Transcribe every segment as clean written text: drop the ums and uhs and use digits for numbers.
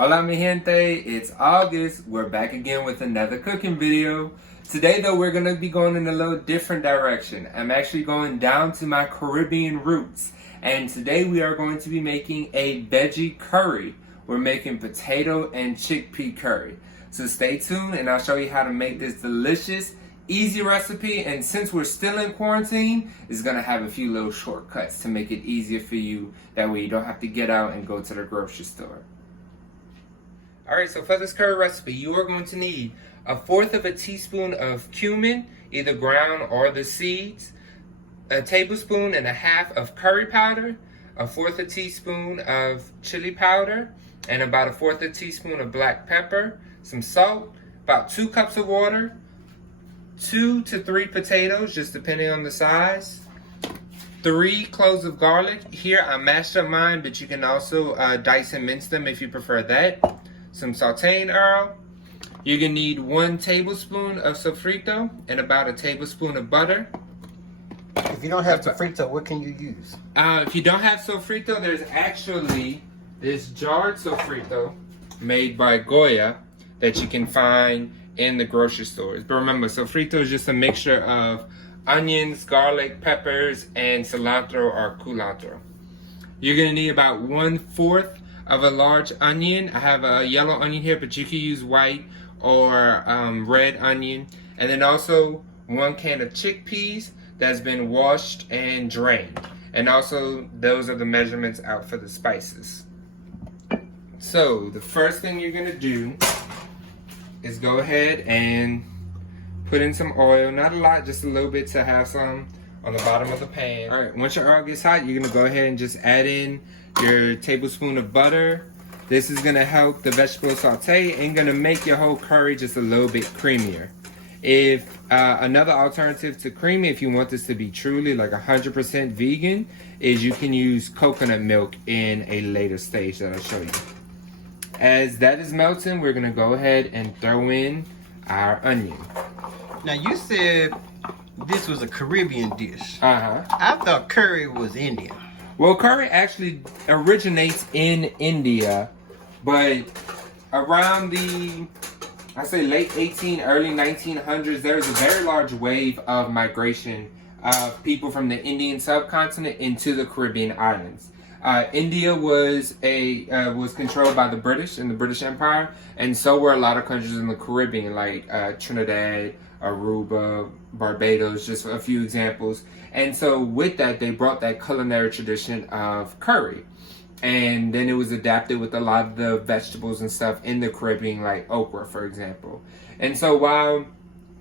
Hola mi gente, it's August. We're back again with another cooking video. Today though, we're going to be going in a little different direction. I'm actually going down to my Caribbean roots. And today we are going to be making a veggie curry. We're making potato and chickpea curry. So stay tuned and I'll show you how to make this delicious, easy recipe. And since we're still in quarantine, it's going to have a few little shortcuts to make it easier for you. That way you don't have to get out and go to the grocery store. Alright, so for this curry recipe, you are going to need 1/4 teaspoon of cumin, either ground or the seeds, 1.5 tablespoons of curry powder, 1/4 teaspoon of chili powder, and about 1/4 teaspoon of black pepper, some salt, about 2 cups of water, 2 to 3 potatoes, just depending on the size, 3 cloves of garlic. Here I mashed up mine, but you can also dice and mince them if you prefer that. Some sauteing oil. You're going to need 1 tablespoon of sofrito and about 1 tablespoon of butter. If you don't have sofrito, what can you use? If you don't have sofrito, there's actually this jarred sofrito made by Goya that you can find in the grocery stores. But remember, sofrito is just a mixture of onions, garlic, peppers, and cilantro or culantro. You're going to need about 1/4 of a large onion. I have a yellow onion here, but you can use white or red onion. And then also 1 can of chickpeas that's been washed and drained. And also those are the measurements out for the spices. So the first thing you're gonna do is go ahead and put in some oil, not a lot, just a little bit to have some on the bottom of the pan. All right, once your oil gets hot, you're gonna go ahead and just add in your tablespoon of butter. This is gonna help the vegetable saute and gonna make your whole curry just a little bit creamier. If another alternative to creamy, if you want this to be truly like 100% vegan, is you can use coconut milk in a later stage that I'll show you. As that is melting, we're gonna go ahead and throw in our onion. Now you said this was a Caribbean dish. I thought curry was Indian. Well, curry actually originates in India, but around the, I say late early 1900s, there was a very large wave of migration of people from the Indian subcontinent into the Caribbean islands. India was controlled by the British and the British Empire, and so were a lot of countries in the Caribbean, like Trinidad, Aruba, Barbados, just a few examples. And so with that, they brought that culinary tradition of curry. And then it was adapted with a lot of the vegetables and stuff in the Caribbean, like okra, for example. And so while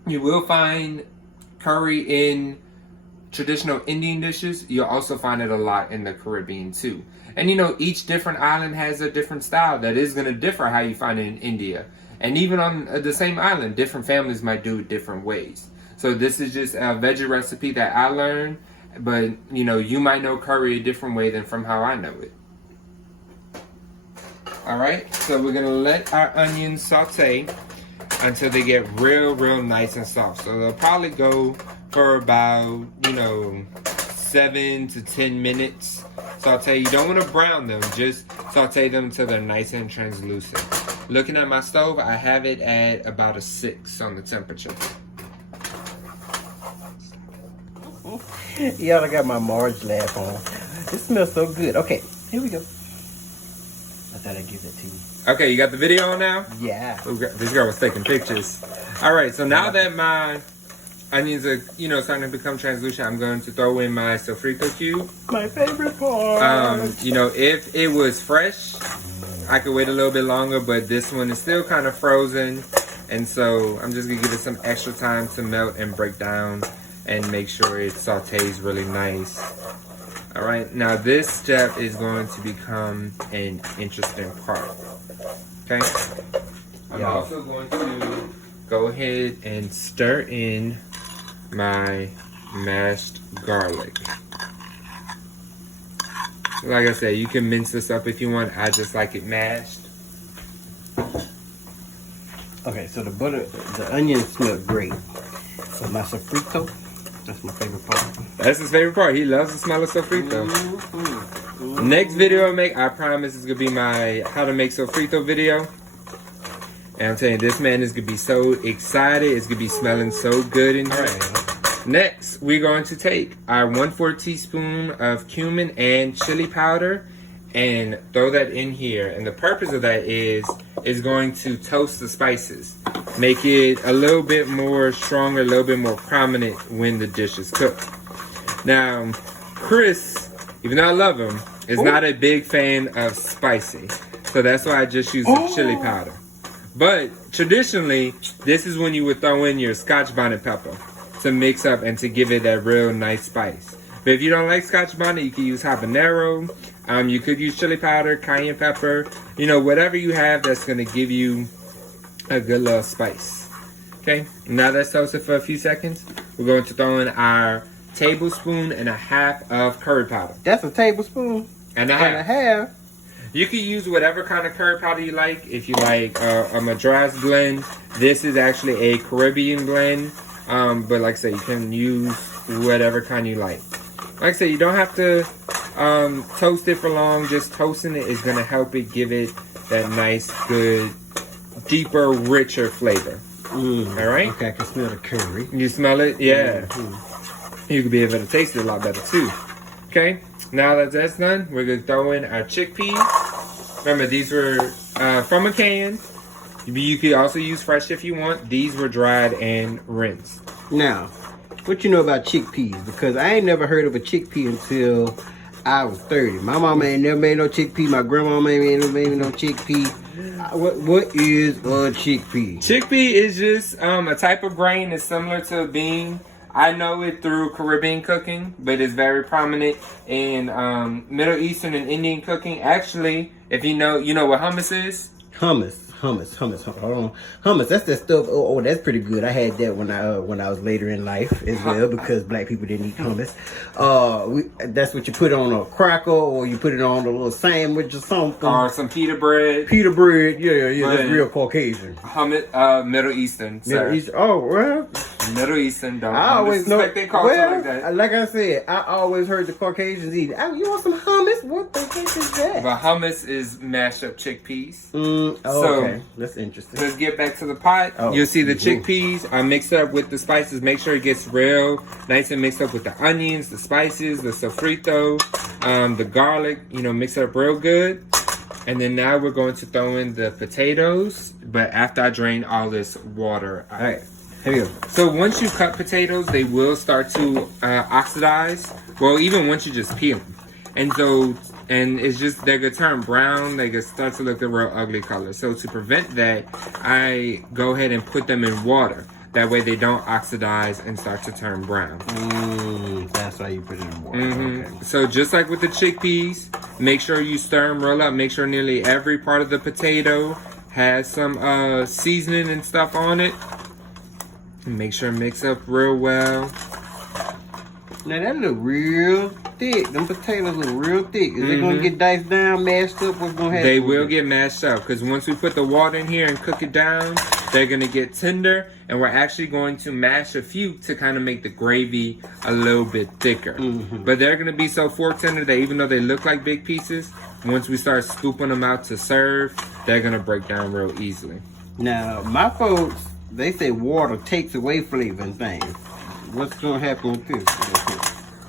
you will find curry in traditional Indian dishes, you'll also find it a lot in the Caribbean too. And you know, each different island has a different style that is going to differ how you find it in India. And even on the same island, different families might do it different ways. So this is just a veggie recipe that I learned, but you know, you might know curry a different way than from how I know it. Alright, so we're gonna let our onions saute until they get real nice and soft. So they'll probably go for about, 7 to 10 minutes saute. You don't want to brown them, just saute them until they're nice and translucent. Looking at my stove, I have it at about a 6 on the temperature. Y'all, I got my Marge laugh on. It smells so good. Okay, here we go. I thought I'd give it to you. Okay, you got the video on now? Yeah. Ooh, this girl was taking pictures. All right, so now that my onions are, starting to become translucent, I'm going to throw in my sofrito cube. My favorite part. If it was fresh, I could wait a little bit longer, but this one is still kind of frozen. And so I'm just gonna give it some extra time to melt and break down and make sure it sautés really nice. All right, now this step is going to become an interesting part. Okay, I'm also going to go ahead and stir in my mashed garlic. Like I said, you can mince this up if you want. I just like it mashed. Okay, so the onions smell great. So my sofrito, that's my favorite part. That's his favorite part. He loves the smell of sofrito. Next video I make, I promise, is gonna be my how to make sofrito video. And I'm telling you, this man is gonna be so excited. It's gonna be smelling so good in here. Next, we're going to take our 1/4 teaspoon of cumin and chili powder and throw that in here. And the purpose of that is going to toast the spices. Make it a little bit more stronger, a little bit more prominent when the dish is cooked. Now, Chris, even though I love him, is not a big fan of spicy. So that's why I just use the chili powder. But traditionally, this is when you would throw in your scotch bonnet pepper to mix up and to give it that real nice spice. But if you don't like scotch bonnet, you can use habanero. You could use chili powder, cayenne pepper. You know, whatever you have that's going to give you a good little spice. Okay, now that's toasted for a few seconds. We're going to throw in our 1.5 tablespoons of curry powder. That's a tablespoon and a half. You can use whatever kind of curry powder you like. If you like a Madras blend, this is actually a Caribbean blend. But like I said, you can use whatever kind you like. Like I said, you don't have to toast it for long. Just toasting it is going to help it give it that nice, good, deeper, richer flavor. All right? Okay, I can smell the curry. You smell it? Yeah. You could be able to taste it a lot better too. Okay, now that that's done, we're going to throw in our chickpeas. Remember, these were from a can. You could also use fresh if you want. These were dried and rinsed. Now, what you know about chickpeas? Because I ain't never heard of a chickpea until I was 30. My mama ain't never made no chickpea. My grandmama ain't never made no chickpea. What is a chickpea? Chickpea is just a type of grain that's similar to a bean. I know it through Caribbean cooking, but it's very prominent in Middle Eastern and Indian cooking. Actually, if you know what hummus is? Hummus. Hold on. Hummus, that's that stuff. Oh, that's pretty good. I had that when I was later in life as well, because black people didn't eat hummus. That's what you put on a cracker, or you put it on a little sandwich or something. Or some pita bread. Pita bread, yeah. That's real Caucasian. Hummus, Middle Eastern. Middle Eastern. Oh, well. Middle Eastern, don't. I always know. They call it like that. Like I said, I always heard the Caucasians eat. You want some hummus? What the heck is that? But hummus is mashed up chickpeas. Okay, that's interesting. Let's get back to the pot. You'll see the chickpeas are mixed up with the spices. Make sure it gets real nice and mixed up with the onions, the spices, the sofrito, the garlic. Mix it up real good. And then now we're going to throw in the potatoes, but after I drain all this water out. All right. Here we go. So once you cut potatoes, they will start to oxidize. Well, even once you just peel them. And it's just, they're going to turn brown. They going to start to look a real ugly color. So to prevent that, I go ahead and put them in water. That way they don't oxidize and start to turn brown. That's why you put it in water. Okay. So just like with the chickpeas, make sure you stir them, roll up. Make sure nearly every part of the potato has some seasoning and stuff on it. Make sure it mix up real well. Now that look real thick. Them potatoes look real thick. Is they gonna get diced down, mashed up? What's gonna happen? They will get mashed up, because once we put the water in here and cook it down, they're gonna get tender, and we're actually going to mash a few to kind of make the gravy a little bit thicker. But they're gonna be so fork tender that even though they look like big pieces, once we start scooping them out to serve, they're gonna break down real easily. Now my folks, they say water takes away flavor and things. What's gonna happen with this?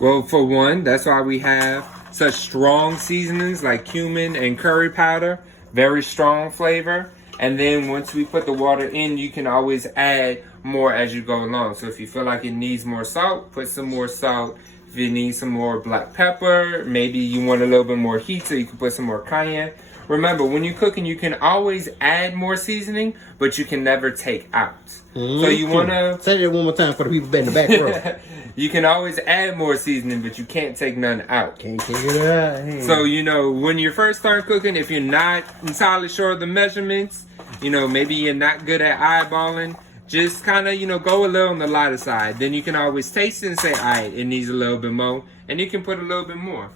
Well, for one, that's why we have such strong seasonings like cumin and curry powder. Very strong flavor. And then once we put the water in, you can always add more as you go along. So if you feel like it needs more salt, put some more salt. If you need some more black pepper, maybe you want a little bit more heat, so you can put some more cayenne. Remember, when you're cooking, you can always add more seasoning, but you can never take out. So you want to... Say that one more time for the people back in the back row. You can always add more seasoning, but you can't take none out. Can't take it out. Hey. So, when you first start cooking, if you're not entirely sure of the measurements, maybe you're not good at eyeballing, just kind of, go a little on the lighter side. Then you can always taste it and say, all right, it needs a little bit more. And you can put a little bit more.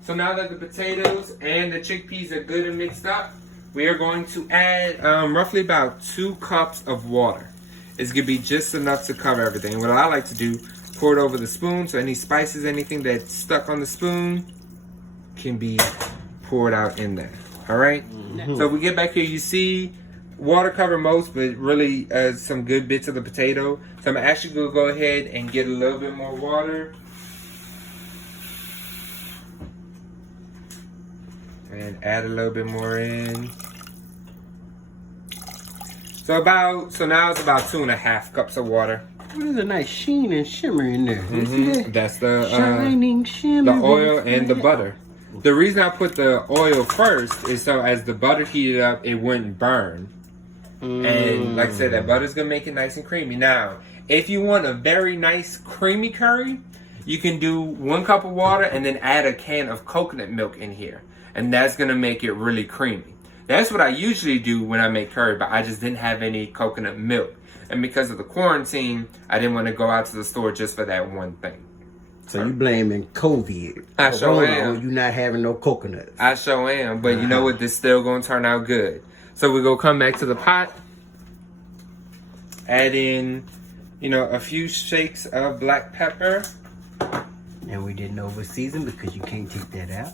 So now that the potatoes and the chickpeas are good and mixed up, we are going to add roughly about 2 cups of water. It's going to be just enough to cover everything. What I like to do, pour it over the spoon, so any spices, anything that's stuck on the spoon, can be poured out in there. All right. So we get back here, you see water cover most, but really some good bits of the potato. So I'm actually gonna go ahead and get a little bit more water. And add a little bit more in. So now it's about 2.5 cups of water. There's a nice sheen and shimmer in there. You see that? That's the shining shimmer. the oil and the butter. The reason I put the oil first is so as the butter heated up, it wouldn't burn. And like I said, that butter's gonna make it nice and creamy. Now, if you want a very nice creamy curry, you can do 1 cup of water and then add a can of coconut milk in here. And that's gonna make it really creamy. That's what I usually do when I make curry, but I just didn't have any coconut milk. And because of the quarantine, I didn't want to go out to the store just for that one thing. So you blaming COVID? I sure am. On you not having no coconuts. I sure am, but you know what? This still gonna turn out good. So we're gonna come back to the pot, add in, a few shakes of black pepper. And we didn't over season because you can't take that out.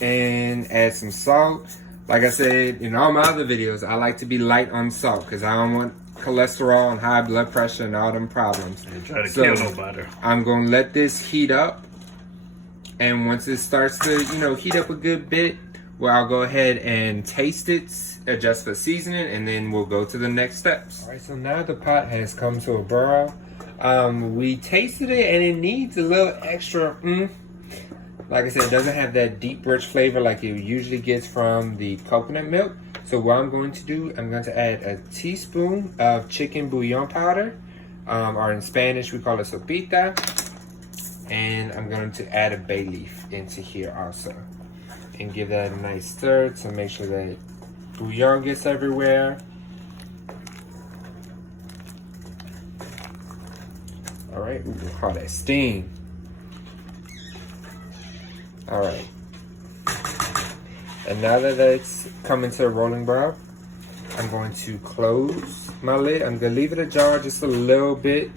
And add some salt. Like I said in all my other videos, I like to be light on salt because I don't want cholesterol and high blood pressure and all them problems. And try to kill nobody. I'm gonna let this heat up, and once it starts to heat up a good bit, well, I'll go ahead and taste it, adjust for seasoning, and then we'll go to the next steps. All right, so now the pot has come to a boil. We tasted it and it needs a little extra like I said, it doesn't have that deep rich flavor like it usually gets from the coconut milk. So what I'm going to do, I'm going to add a teaspoon of chicken bouillon powder, or in Spanish we call it sofrito, and I'm going to add a bay leaf into here also, and give that a nice stir to make sure that bouillon gets everywhere. All right, ooh, how that steam. All right. And now that it's coming to a rolling boil, I'm going to close my lid. I'm going to leave it ajar just a little bit.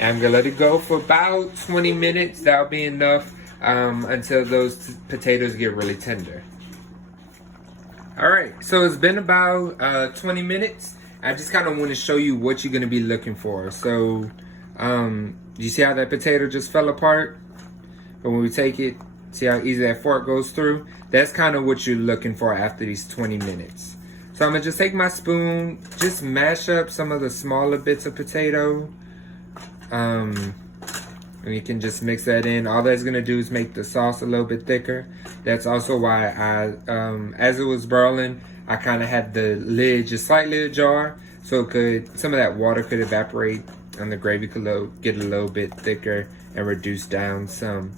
And I'm going to let it go for about 20 minutes. That'll be enough until those potatoes get really tender. All right, so it's been about 20 minutes. I just kind of want to show you what you're going to be looking for. So, you see how that potato just fell apart? But when we take it, see how easy that fork goes through? That's kind of what you're looking for after these 20 minutes. So I'm gonna just take my spoon, just mash up some of the smaller bits of potato. And you can just mix that in. All that's gonna do is make the sauce a little bit thicker. That's also why as it was boiling, I kind of had the lid just slightly ajar, so some of that water could evaporate and the gravy could get a little bit thicker and reduce down some.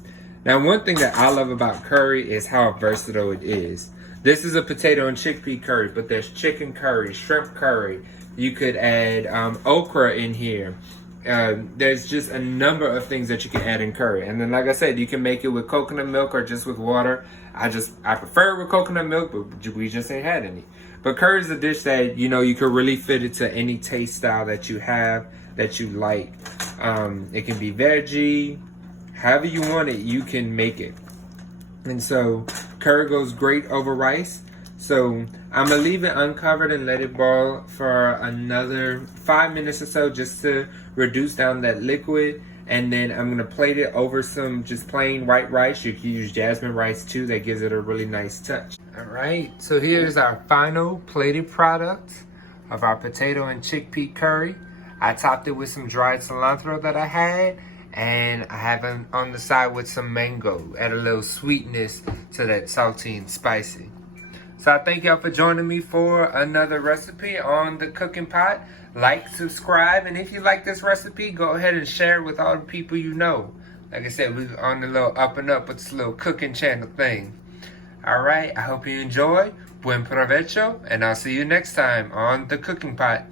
Now, one thing that I love about curry is how versatile it is. This is a potato and chickpea curry, but there's chicken curry, shrimp curry. You could add okra in here. There's just a number of things that you can add in curry. And then, like I said, you can make it with coconut milk or just with water. I prefer it with coconut milk, but we just ain't had any. But curry is a dish that, you could really fit it to any taste style that you have, that you like. It can be veggie. However you want it, you can make it. And so curry goes great over rice. So I'm gonna leave it uncovered and let it boil for another 5 minutes or so just to reduce down that liquid. And then I'm gonna plate it over some just plain white rice. You can use jasmine rice too, that gives it a really nice touch. All right, so here's our final plated product of our potato and chickpea curry. I topped it with some dried cilantro that I had, and I have it on the side with some mango, add a little sweetness to that salty and spicy. So I thank y'all for joining me for another recipe on the cooking pot. Like, subscribe, and if you like this recipe, go ahead and share it with all the people you know. Like I said, we're on the little up and up with this little cooking channel thing. All right, I hope you enjoy. Buen provecho, and I'll see you next time on the cooking pot.